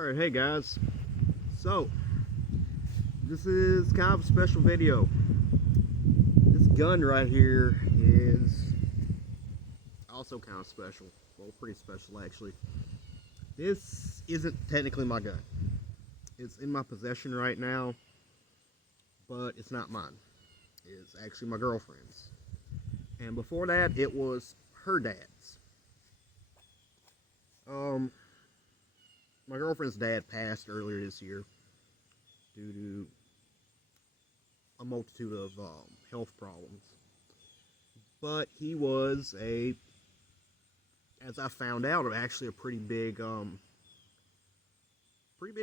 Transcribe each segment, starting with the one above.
Alright, hey guys. So, this is kind of a special video. This gun right here is also kind of special. Well, pretty special actually. This isn't technically my gun. It's in my possession right now, but it's not mine. It's actually my girlfriend's. And before that, it was her dad's. My girlfriend's dad passed earlier this year due to a multitude of health problems. But he was as I found out, actually a pretty big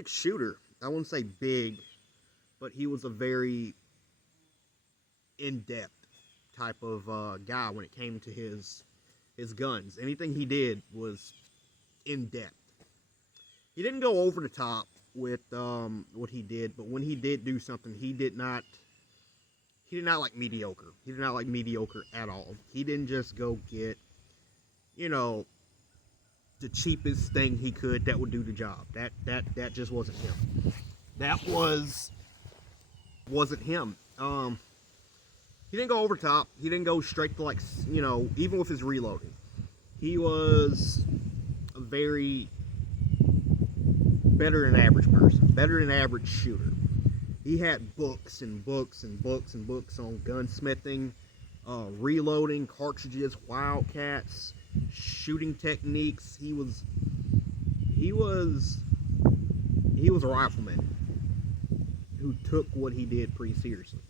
shooter. I wouldn't say big, but he was a very in-depth type of guy when it came to his guns. Anything he did was in-depth. He didn't go over the top with what he did, but when he did do something, he did not like mediocre. He did not like mediocre at all. He didn't just go get, the cheapest thing he could that would do the job. That just wasn't him. That wasn't him. He didn't go over top. He didn't go straight to even with his reloading. He was a very better than average person, better than average shooter. He had books and books and books and books on gunsmithing, reloading, cartridges, wildcats, shooting techniques. He was a rifleman who took what he did pretty seriously.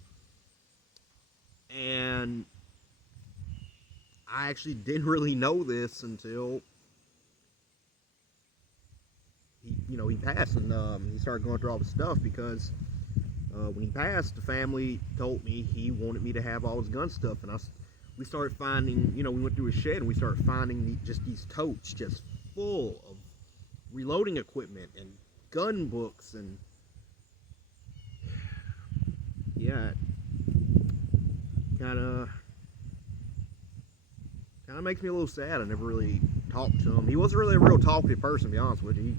And I actually didn't really know this until he passed, and he started going through all the stuff, because when he passed, the family told me he wanted me to have all his gun stuff, and we started finding, we went through his shed and we started finding these totes just full of reloading equipment and gun books, and yeah, kind of makes me a little sad. I never really talked to him. He wasn't really a real talkative person, to be honest with you.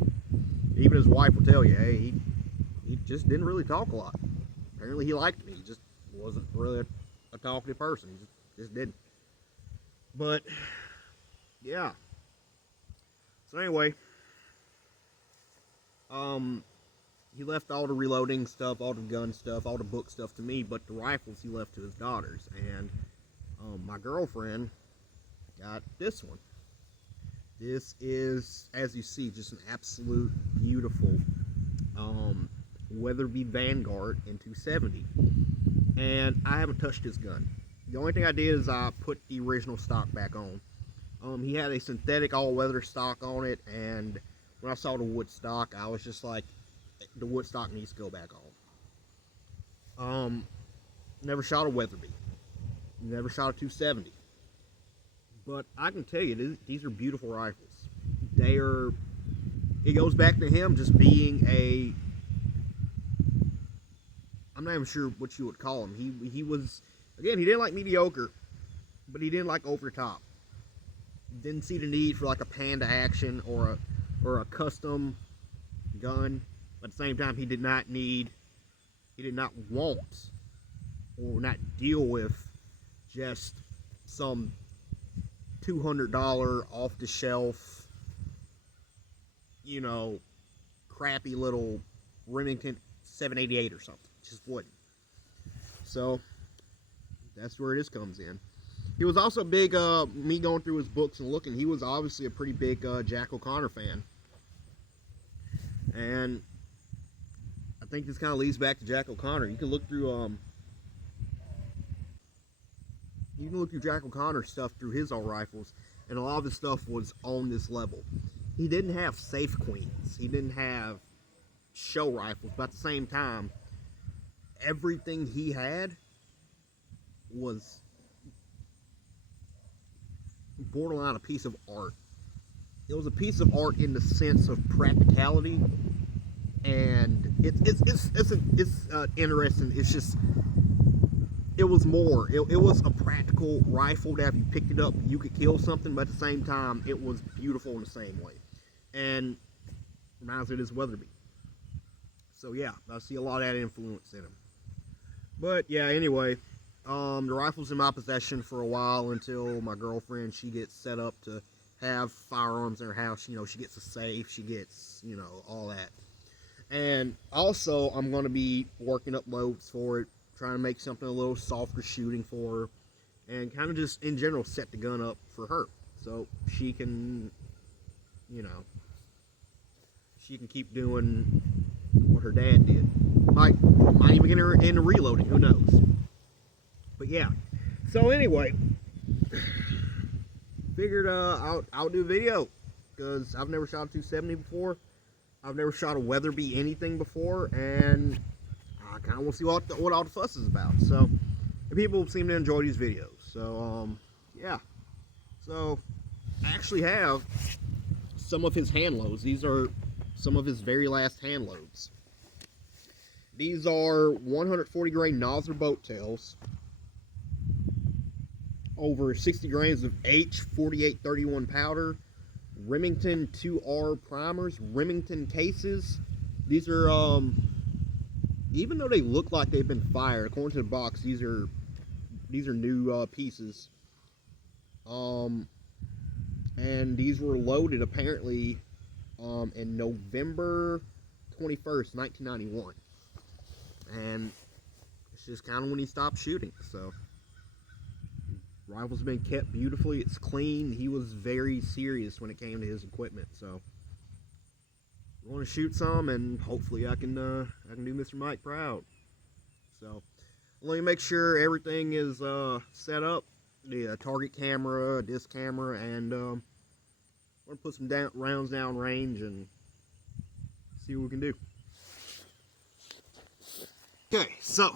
Even his wife will tell you, hey, he just didn't really talk a lot. Apparently he liked me. He just wasn't really a talkative person. He just didn't. But, yeah. So anyway, he left all the reloading stuff, all the gun stuff, all the book stuff to me, but the rifles he left to his daughters. And my girlfriend got this one. This is, as you see, just an absolute beautiful Weatherby Vanguard in 270. And I haven't touched this gun. The only thing I did is I put the original stock back on. He had a synthetic all-weather stock on it, and when I saw the wood stock, I was just like, the wood stock needs to go back on. Never shot a Weatherby. Never shot a 270. But I can tell you, these are beautiful rifles. It goes back to him just being I'm not even sure what you would call him. He was, again, he didn't like mediocre, but he didn't like over the top. Didn't see the need for like a panda action or a custom gun. But at the same time, he did not want or not deal with just some $200 off-the-shelf, crappy little Remington 788 or something. Just wouldn't. So, that's where this comes in. He was also big, me going through his books and looking, he was obviously a pretty big Jack O'Connor fan. And I think this kind of leads back to Jack O'Connor. You can look through Jack O'Connor's stuff through his old rifles, and a lot of his stuff was on this level. He didn't have safe queens. He didn't have show rifles, but at the same time, everything he had was borderline a piece of art. It was a piece of art in the sense of practicality, and it's interesting. It's just, it was more. It was a practical rifle that if you picked it up, you could kill something, but at the same time, it was beautiful in the same way. And Reminds me of this Weatherby. So yeah, I see a lot of that influence in him. But yeah, anyway, the rifle's in my possession for a while until my girlfriend, she gets set up to have firearms in her house. You know, she gets a safe, she gets, you know, all that. And also, I'm going to be working up loads for it, trying to make something a little softer shooting for her, and kind of just in general set the gun up for her so she can, you know, she can keep doing what her dad did. Might even get her into reloading, who knows. But yeah, so anyway, figured I'll do a video because I've never shot a 270 before. I've never shot a Weatherby anything before, and I kind of want to see what all the fuss is about. So, and people seem to enjoy these videos. So, yeah. So, I actually have some of his hand loads. These are some of his very last hand loads. These are 140 grain Nosler boat tails, over 60 grains of H4831 powder, Remington 2R primers, Remington cases. These are, even though they look like they've been fired, according to the box, these are new pieces. And these were loaded apparently in November 21st, 1991. And it's just kind of when he stopped shooting. So, rifle's been kept beautifully. It's clean. He was very serious when it came to his equipment. So, I want to shoot some, and hopefully I can do Mr. Mike proud. So, let me make sure everything is set up. The target camera, disc camera, and I'm going to put some rounds down range and see what we can do. Okay, so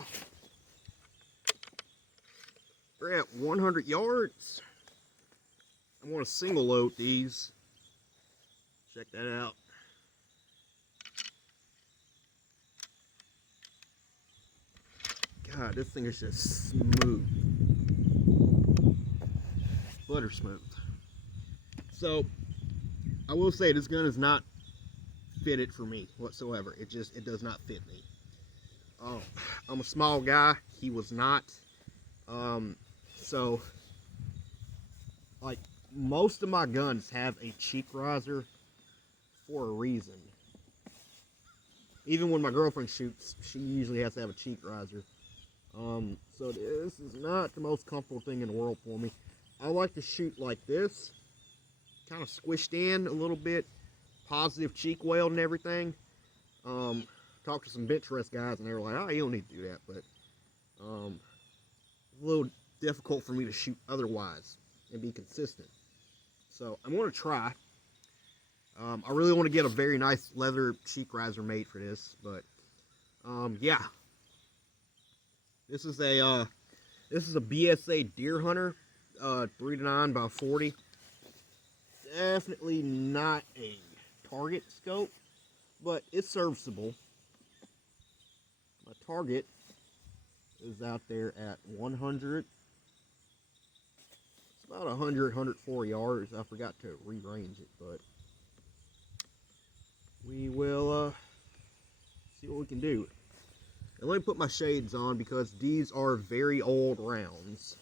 we're at 100 yards. I want to single load these. Check that out. God, this thing is just smooth. Butter smooth. So, I will say this gun is not fitted for me whatsoever. It does not fit me. I'm a small guy. He was not. So, like, most of my guns have a cheek riser for a reason. Even when my girlfriend shoots, she usually has to have a cheek riser. So this is not the most comfortable thing in the world for me. I like to shoot like this, kind of squished in a little bit, positive cheek weld and everything. Talked to some bench rest guys, and they were like, "Oh, you don't need to do that," but a little difficult for me to shoot otherwise and be consistent. So I'm going to try. I really want to get a very nice leather cheek riser made for this, but yeah. This is a BSA Deer Hunter, 3-9 by 40. Definitely not a target scope, but it's serviceable. My target is out there at 100. It's about 104 yards. I forgot to rearrange it, but we will see what we can do. And let me put my shades on because these are very old rounds.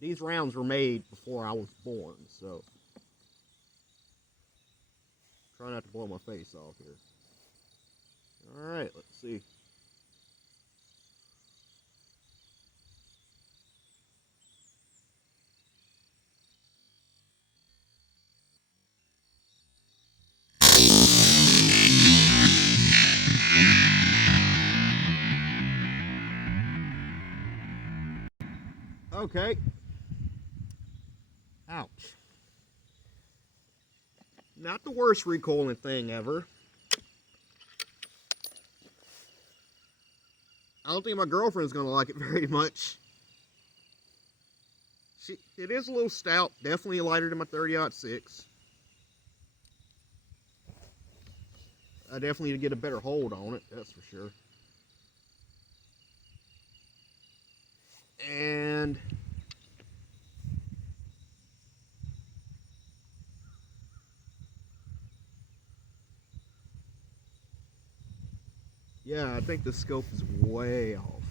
These rounds were made before I was born, so try not to blow my face off here. Alright, let's see. Okay. Ouch. Not the worst recoiling thing ever. I don't think my girlfriend's going to like it very much. It is a little stout. Definitely lighter than my 30-06. I definitely need to get a better hold on it, that's for sure. And Yeah, I think the scope is way off.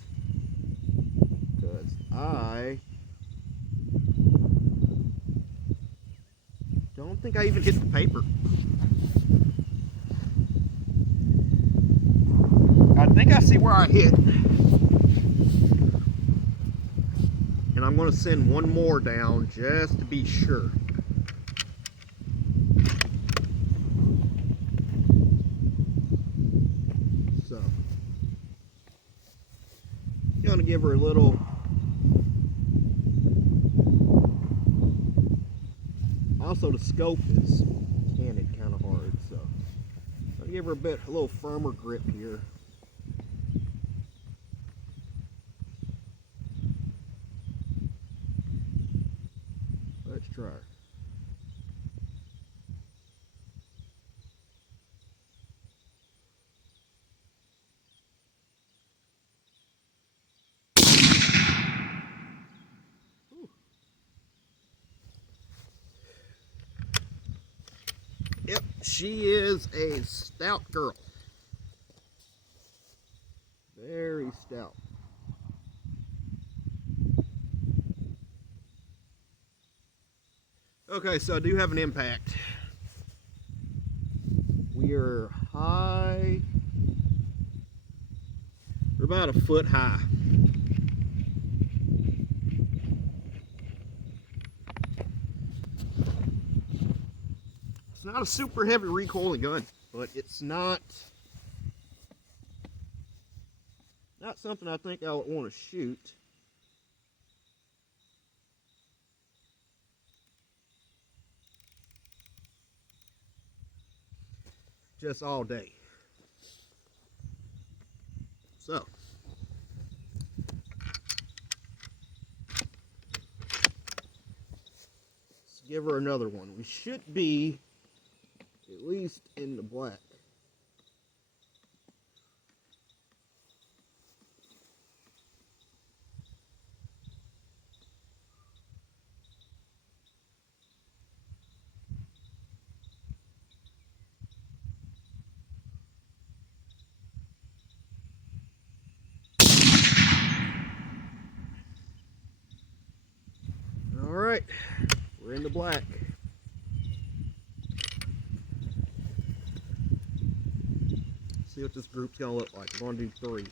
Because I don't think I even hit the paper. I think I see where I hit. And I'm going to send one more down just to be sure. So, going to give her a little. Also, the scope is canted kind of hard, so I'll give her a little firmer grip here. Let's try. Yep, she is a stout girl. Very stout. Okay, so I do have an impact. We are high. We're about a foot high. It's not a super heavy recoiling gun, but it's not something I think I would want to shoot. Just all day. So, let's give her another one. We should be at least in the black. All right, we're in the black. See what this group's gonna look like. We're gonna do 3.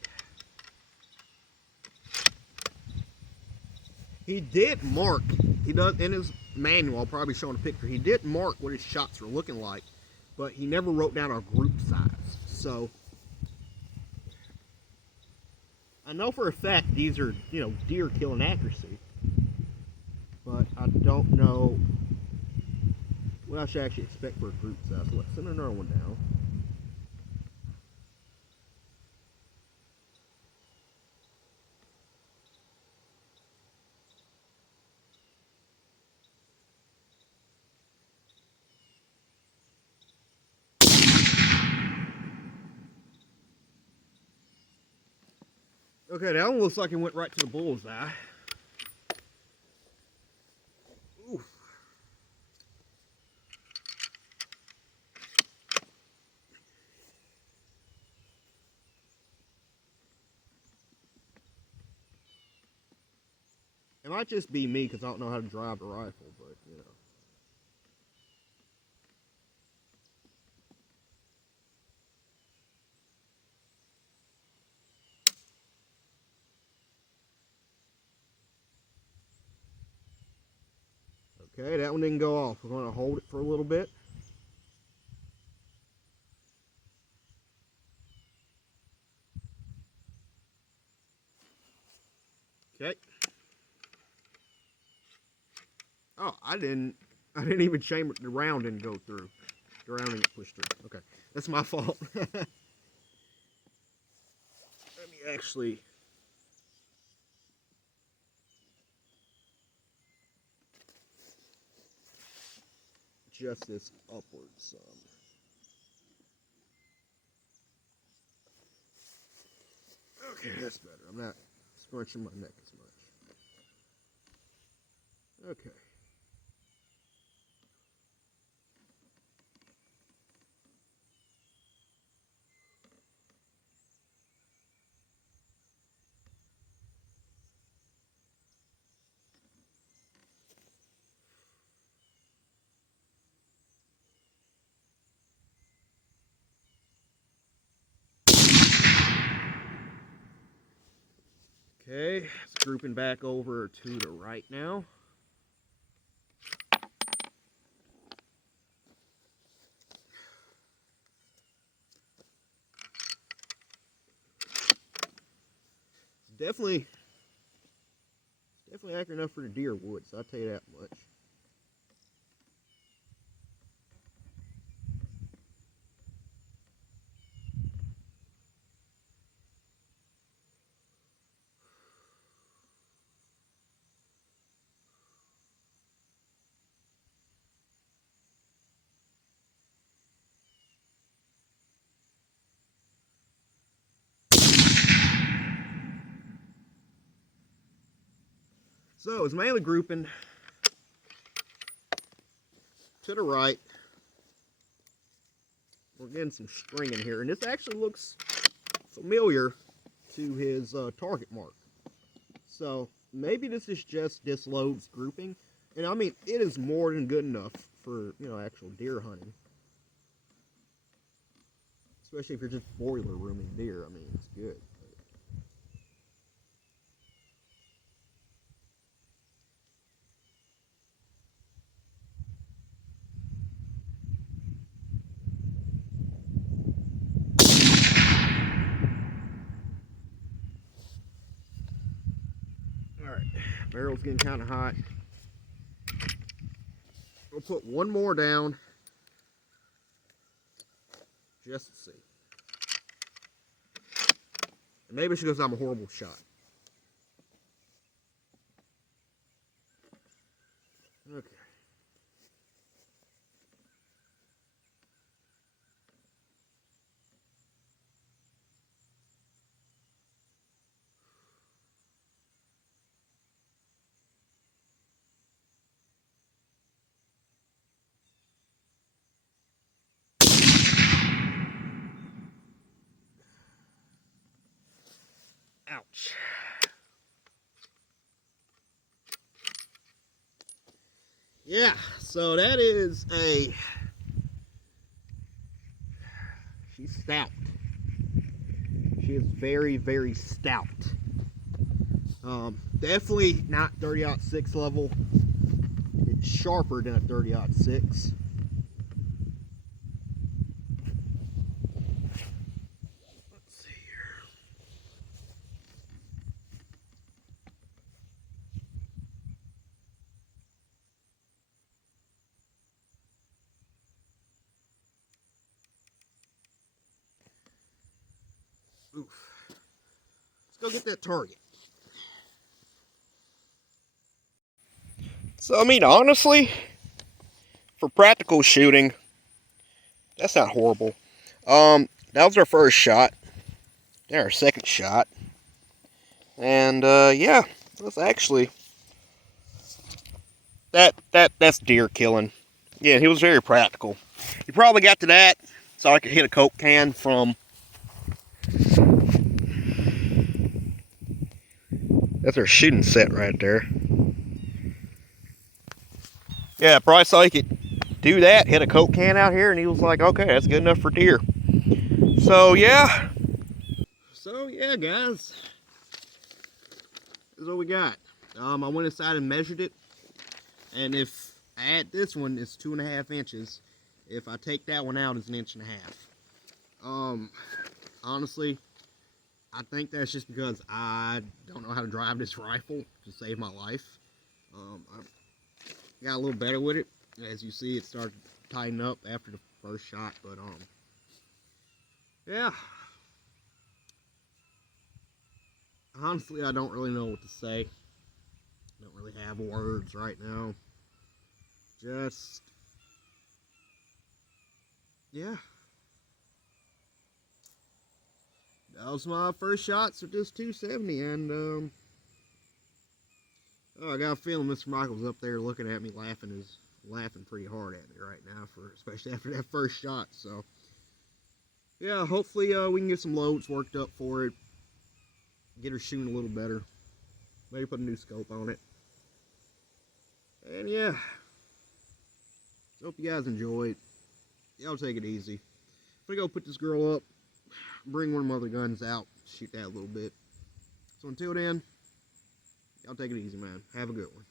He did mark. He does in his manual. I'll probably show a picture. He did mark what his shots were looking like, but he never wrote down our group size. So I know for a fact these are, deer killing accuracy, but I don't know what I should actually expect for a group size. So let's send another one down. Okay, that one looks like it went right to the bullseye. Oof. It might just be me because I don't know how to drive a rifle, but Okay, that one didn't go off. We're going to hold it for a little bit. Okay. Oh, I didn't even chamber, the round didn't go through. The round didn't push through. Okay, that's my fault. Let me actually adjust this upwards some. Okay, that's better. I'm not scrunching my neck as much. Okay. Okay, it's grouping back over to the right now. It's definitely accurate enough for the deer wood, so I'll tell you that much. So it's mainly grouping to the right. We're getting some string in here, and this actually looks familiar to his target mark. So maybe this is just Disload's grouping, and I mean it is more than good enough for, you know, actual deer hunting. Especially if you're just boiler rooming deer, I mean it's good. Alright, barrel's getting kind of hot. We'll put one more down just to see. And maybe it's because I'm a horrible shot. Okay. Ouch. Yeah, so that is she's stout. She is very, very stout. Definitely not 30-06 level. It's sharper than a 30-06. Let's see here. Oof. Let's go get that target. So, I mean, honestly, for practical shooting, that's not horrible. That was our first shot. Then our second shot. And, yeah, that's actually, that's deer killing. Yeah, he was very practical. He probably got to that so I could hit a Coke can from, that's our shooting set right there. Yeah, probably saw he could do that, hit a Coke can out here, and he was like, okay, that's good enough for deer. So, yeah. So, yeah, guys. This is what we got. I went inside and measured it. And if I add this one, it's 2.5 inches. If I take that one out, it's 1.5 inches. Honestly, I think that's just because I don't know how to drive this rifle to save my life. I got a little better with it. As you see, it started to tighten up after the first shot, but yeah. Honestly, I don't really know what to say. I don't really have words right now. Just, yeah. That was my first shots with this 270, and oh, I got a feeling Mr. Michael's up there looking at me laughing pretty hard at me right now, especially after that first shot. So, yeah, hopefully we can get some loads worked up for it, get her shooting a little better, maybe put a new scope on it, and yeah, hope you guys enjoyed. Y'all take it easy. I'm gonna go put this girl up, bring one of my other guns out, shoot that a little bit. So until then, Y'all take it easy, man. Have a good one.